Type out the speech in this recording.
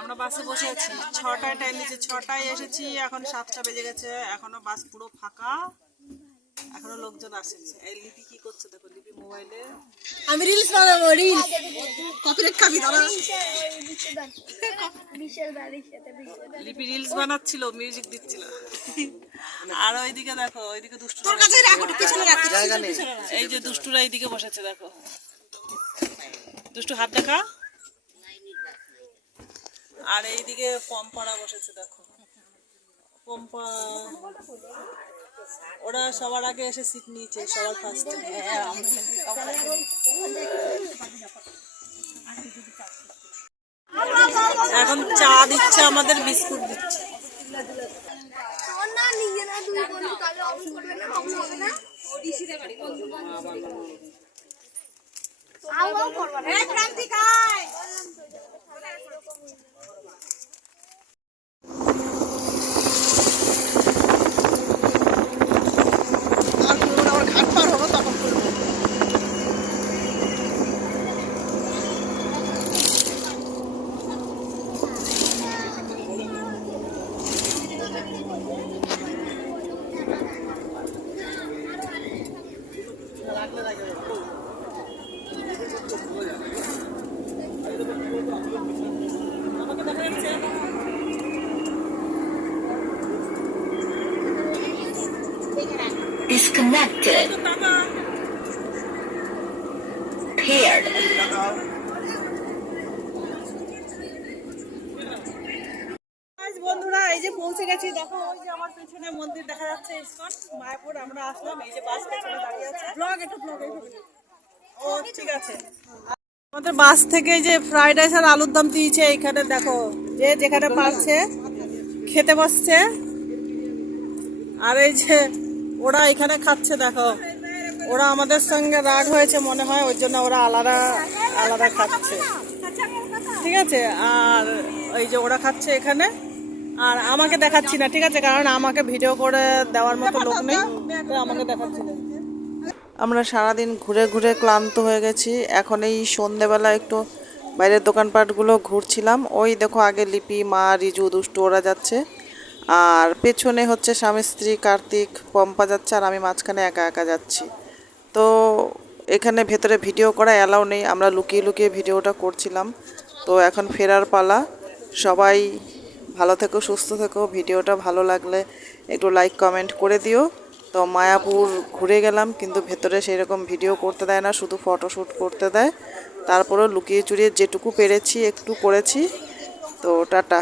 আমরা বাসে বসে আছি। ছটায় টাইম দিচ্ছে ছটায় এসেছি এখন সাতটা বেজে গেছে। এখনও বাস পুরো ফাঁকা। এখনও লোকজন আসেনি। এই লিপি কি করছে দেখো লিপি মোবাইলে আমি রিলস বানাবো রিলস কপিরাইট খাবি দাঁড়া। বিশাল বাড়ির সাথে বিশাল লিপি রিলস বানাচ্ছিল মিউজিক দিচ্ছিল। আর ওইদিকে দেখো ওইদিকে দুষ্টু তোর কাছে রাখ পিছনে রাখ। এই যে দুষ্টুরা এইদিকে বসেছে দেখো। দুষ্টু হাত দেখা। আর এইদিকে পম্পারা বসেছে, দেখো। পম্পা ওরা সবার আগে এসে সিট নিয়েছে, সবার ফার্স্টে এখন চা দিচ্ছে, আমাদের বিস্কুট দিচ্ছে। করবে না অফ হবে না আবার করবে না ক্রান্তিক আয় আর করব না, আবার ঘাট পার হব তখন করব disconnected. Paired. বন্ধুরা, এই যে পৌঁছে গেছি। দেখো আমার মন্দির দেখা যাচ্ছে বাস ও, ঠিক আছে। আমাদের বাস থেকে যে ফ্রাইড রাইস আর আলুর দম দিয়েছে, এইখানে দেখো, যে যেখানে পারছে, খেতে বসছে। আর এই যে ওরা এখানে খাচ্ছে, দেখো। ওরা আমাদের সঙ্গে রাগ হয়েছে মনে হয় ওই জন্য ওরা আলাদা আলাদা খাচ্ছে। ঠিক আছে? আর এই যে ওরা খাচ্ছে এখানে। আর আমাকে দেখাচ্ছি না, ঠিক আছে? কারণ আমাকে ভিডিও করে দেওয়ার মতো লোক নেই আমাকে দেখাচ্ছি না। আমরা সারাদিন ঘুরে ঘুরে ক্লান্ত হয়ে গেছি। এখন এই সন্ধেবেলা একটু বাইরের দোকানপাটগুলো ঘুরছিলাম। ওই দেখো আগে লিপি, মা, রিজু, দুষ্টু, ওরা যাচ্ছে। আর পেছনে হচ্ছে স্বামী স্ত্রী, কার্তিক, পম্পা যাচ্ছে আর আমি মাঝখানে একা একা যাচ্ছি। তো এখানে ভেতরে ভিডিও করা অ্যালাউ নেই, আমরা লুকিয়ে লুকিয়ে ভিডিওটা করছিলাম। তো এখন ফেরার পালা। সবাই ভালো থেকো, সুস্থ থেকো, ভিডিওটা ভালো লাগলে একটু লাইক কমেন্ট করে দিও। তো মায়াপুর ঘুরে গেলাম, কিন্তু ভেতরে সেই রকম ভিডিও করতে দেয় না, শুধু ফটোশ্যুট করতে দেয়। তারপরেও লুকিয়ে চুরিয়ে যেটুকু পেরেছি, একটু করেছি। তো টাটা।